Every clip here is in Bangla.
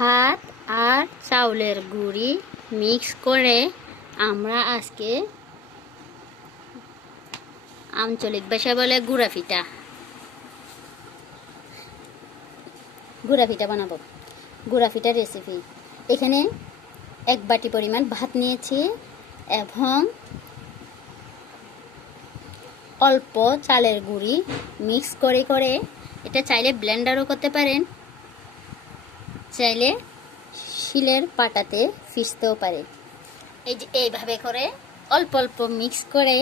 ভাত আর চাউলের গুঁড়ি মিক্স করে আমরা আজকে আঞ্চলিক ভাষা বলে গুড়া পিঠা গুড়া পিঠা বানাবো। গুড়া রেসিপি এখানে এক বাটি পরিমাণ ভাত নিয়েছি এবং অল্প চালের গুঁড়ি মিক্স করে করে এটা চাইলে ব্লেন্ডারও করতে পারেন। চাইলে শিলের পাটাতে ফিসতেও পারে। এই যে এইভাবে করে অল্প অল্প মিক্স করে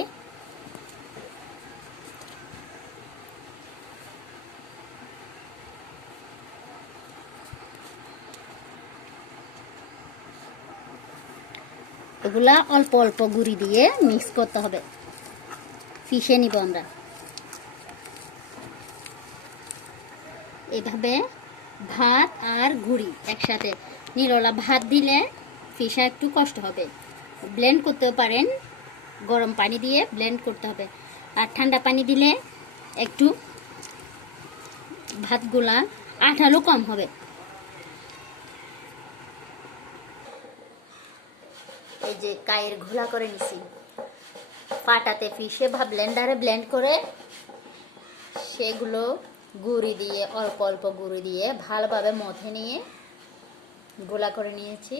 এগুলা অল্প অল্প গুড়ি দিয়ে মিক্স করতে হবে। ফিশে নিব আমরা। এভাবে ভাত আর গুড়ি একসাথে। নিরলা ভাত দিলে ফিশা একটু কষ্ট হবে। ব্লেন্ড করতেও পারেন, গরম পানি দিয়ে ব্লেন্ড করতে হবে। আর ঠান্ডা পানি দিলে একটু ভাতগুলা আঠালো কম হবে। এই যে কায়ের ঘোলা করে নিছি। পাটাতে ফিশে বা ব্লেন্ডারে ব্লেন্ড করে সেগুলো গুঁড়ি দিয়ে, অল্প অল্প গুঁড়ি দিয়ে ভালোভাবে মথে নিয়ে গোলা করে নিয়েছি।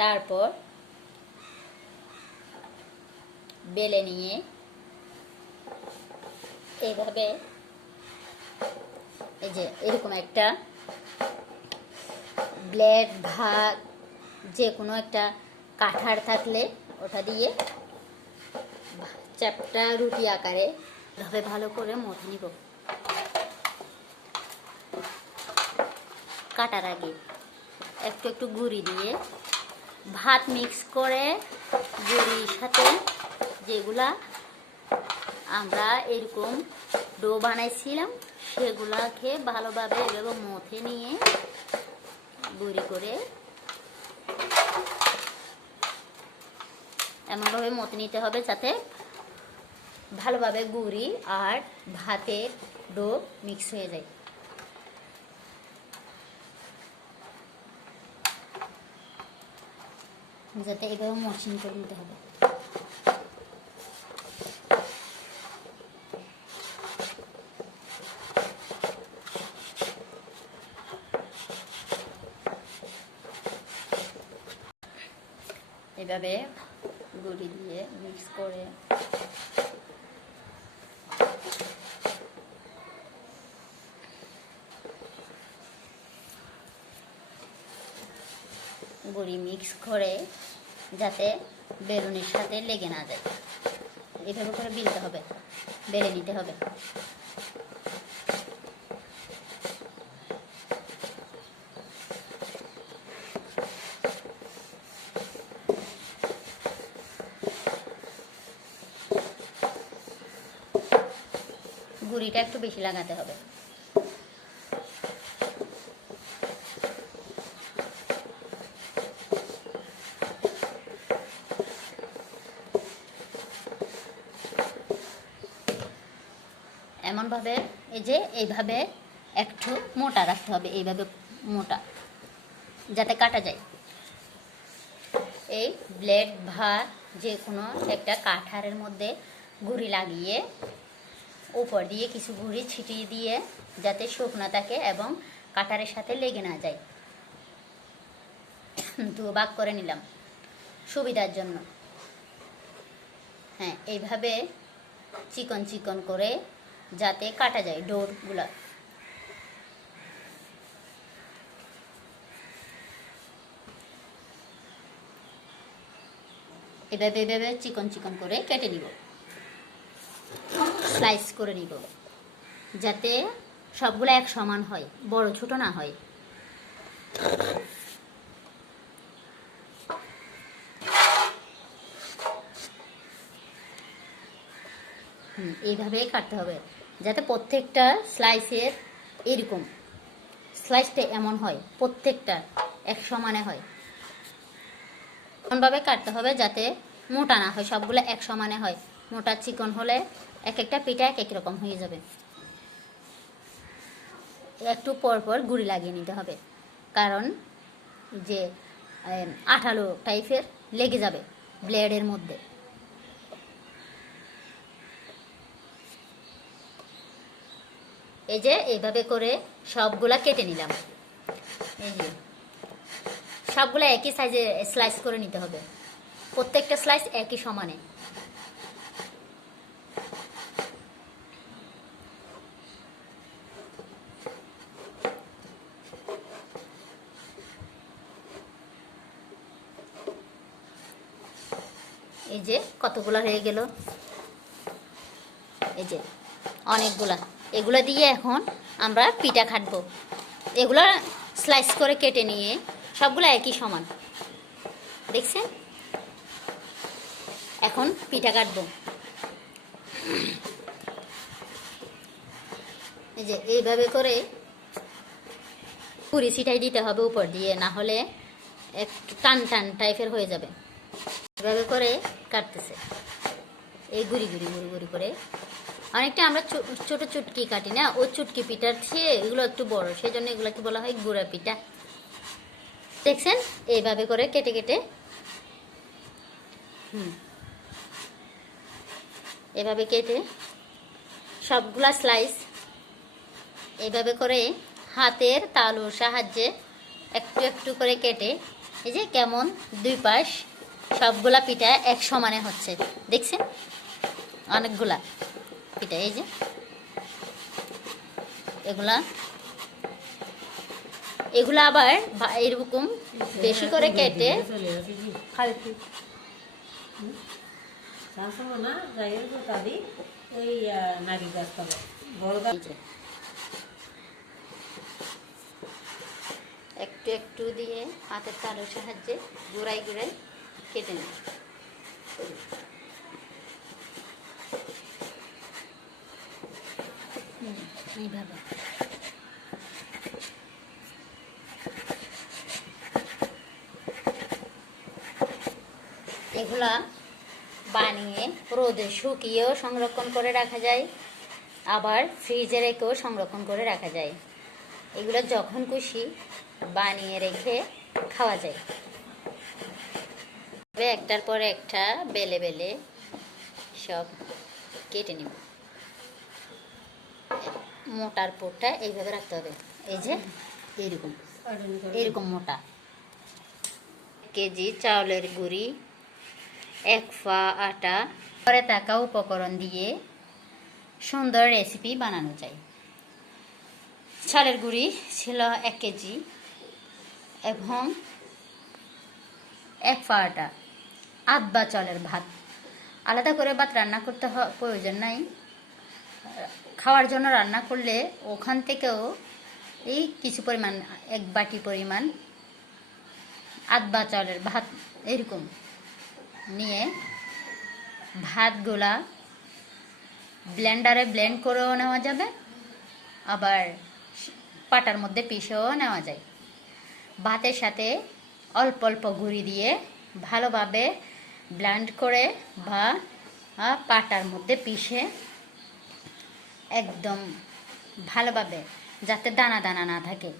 তারপর বেলে নিয়ে এইভাবে এই যে এরকম একটা ব্লেড, ভাত, যে কোনো একটা কাঠার থাকলে ওটা দিয়ে চ্যাপটা রুটি আকারে ভাবে ভালো করে মথে নিব। কাটার আগে একটু একটু গুঁড়ি দিয়ে ভাত মিক্স করে গুঁড়ির সাথে যেগুলা আমরা এরকম ডো বানাইছিলাম, সেগুলাকে ভালোভাবে এভাবে মথে নিয়ে গুঁড়ি করে এমনভাবে মতে নিতে হবে যাতে ভালোভাবে গুঁড়ি আর ভাতের ডো মিক্স হয়ে যায়। যাতে এভাবে মসৃণ করে নিতে হবে। এভাবে গুঁড়ি দিয়ে মিক্স করে গুঁড়ি মিক্স করে যাতে বেলুনের সাথে লেগে না যায়। এভাবে করে বিলতে হবে, বেলে নিতে হবে। গুঁড়িটা একটু বেশি লাগাতে হবে। এমনভাবে, এই যে এইভাবে একটু মোটা রাখতে হবে, এইভাবে মোটা, যাতে কাটা যায়। এই ব্লেড ভাত যে কোনো একটা কাঠারের মধ্যে গুঁড়ি লাগিয়ে, উপর দিয়ে কিছু গুঁড়ি ছিটিয়ে দিয়ে যাতে শুকনো থাকে এবং কাটারের সাথে লেগে না যায়। দু ভাগ করে নিলাম, সুবিধার জন্য। হ্যাঁ এইভাবে চিকন চিকন করে যাতে কাটা যায় ডোরগুলো। এভাবে এভাবে চিকন চিকন করে কেটে নিব। স্লাইস করে নিব। যাতে সবগুলো এক সমান হয়, বড় ছোট না হয়। হুম এইভাবে কাটতে হবে। যাতে প্রত্যেকটা স্লাইসের এরকম। স্লাইসটা এমন হয়, প্রত্যেকটা এক সমানে হয়। এমনভাবে কাটতে হবে যাতে মোটা না হয়, সবগুলো এক সমানে হয়। মোটা চিকন হলে এক একটা পিঠা এক এক রকম হয়ে যাবে। একটু পর পর গুঁড়ি লাগিয়ে নিতে হবে। কারণ যে আঠালো টাইপের লেগে যাবে ব্লেডের মধ্যে। এই যে, এইভাবে করে সবগুলা কেটে নিলাম। এই যে, সবগুলো একই সাইজে স্লাইস করে নিতে হবে। প্রত্যেকটা স্লাইস একই সমানে। এই যে, কতগুলা হয়ে গেল? এই যে, অনেকগুলা। এগুলো দিয়ে এখন আমরা পিঠা খাটবো। এগুলো স্লাইস করে কেটে নিয়ে সবগুলো একই সমান। দেখছেন? এখন পিঠা কাটবো। এই যে এইভাবে করে পুরি ছিটাই দিতে হবে উপর দিয়ে, না হলে একটু টান টান টাইপের হয়ে যাবে। এভাবে করে কাটতেছে। এই গুড়ি গুড়ি গুড়ি গুড়ি করে অনেকটা আমরা ছোট চুটকি কাটি, না? ও চুটকি পিঠার চেয়ে এগুলো একটু বড় সেই জন্য এগুলোকে বলা হয় গুঁড়া পিঠা। দেখছেন? এইভাবে করে কেটে কেটে। হুম। এভাবে কেটে সবগুলা স্লাইস এইভাবে করে হাতের তালুর সাহায্যে একটু একটু করে কেটে, এই যে কেমন দুই পাশ সবগুলা পিঠা এক সমানে হচ্ছে। দেখছেন? অনেকগুলা। পিঠা এই যে। এগুলা। এগুলা আবার এরকম বেশি করে কেটে একটু একটু দিয়ে হাতের তালুর সাহায্যে গুড়াই গুড়াই কেটে নেব হুম, এইভাবে। এগুলা বানিয়ে রোদে শুকিয়েও সংরক্ষণ করে রাখা যায়। আবার ফ্রিজে রেখেও সংরক্ষণ করে রাখা যায়। এগুলো যখন খুশি বানিয়ে রেখে খাওয়া যায়। তবে একটার পর একটা বেলে বেলে সব কেটে নিব। মোটার পোটটা এইভাবে রাখতে হবে। এই যে, এইরকম। এরকম মোটা। কেজি চাউলের গুঁড়ি, এক ফা আটা। পরে থাকা উপকরণ দিয়ে সুন্দর রেসিপি বানানো যায়। চালের গুঁড়ি ছিল এক কেজি এবং এক ফা আটা। আধ বা চালের ভাত। আলাদা করে ভাত রান্না করতে প্রয়োজন নাই। খাওয়ার জন্য রান্না করলে ওখান থেকেও এই কিছু পরিমাণ, এক বাটি পরিমাণ আধ বা চালের ভাত এরকম নিয়ে ভাতগুলা ব্লেন্ডারে ব্লেন্ড করেও নেওয়া যাবে, আবার পাটার মধ্যে পিষেও নেওয়া যায়। ভাতের সাথে অল্প অল্প গুঁড়ি দিয়ে ভালোভাবে ব্লেন্ড করে বা পাটার মধ্যে পিষে একদম ভালোভাবে যাতে দানা দানা না থাকে।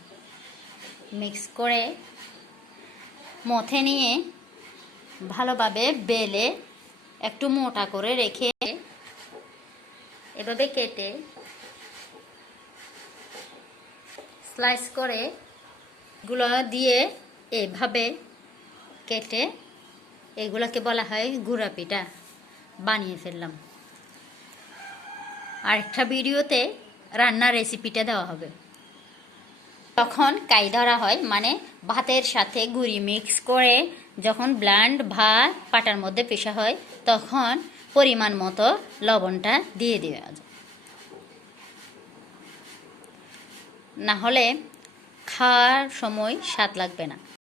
মিক্স করে মথে নিয়ে ভালোভাবে বেলে একটু মোটা করে রেখে এভাবে কেটে স্লাইস করে গুলো দিয়ে এভাবে কেটে এগুলোকে বলা হয় গুঁড়া পিঠা। বানিয়ে ফেললাম। আরেকটা ভিডিওতে রান্নার রেসিপিটা দেওয়া হবে। তখন কাই ধরা হয় মানে ভাতের সাথে গুঁড়ি মিক্স করে যখন ব্ল্যান্ড ভাত পাটার মধ্যে পেশা হয়, তখন পরিমাণ মতো লবণটা দিয়ে দেওয়া যায়। না হলে খাওয়ার সময় স্বাদ লাগবে না।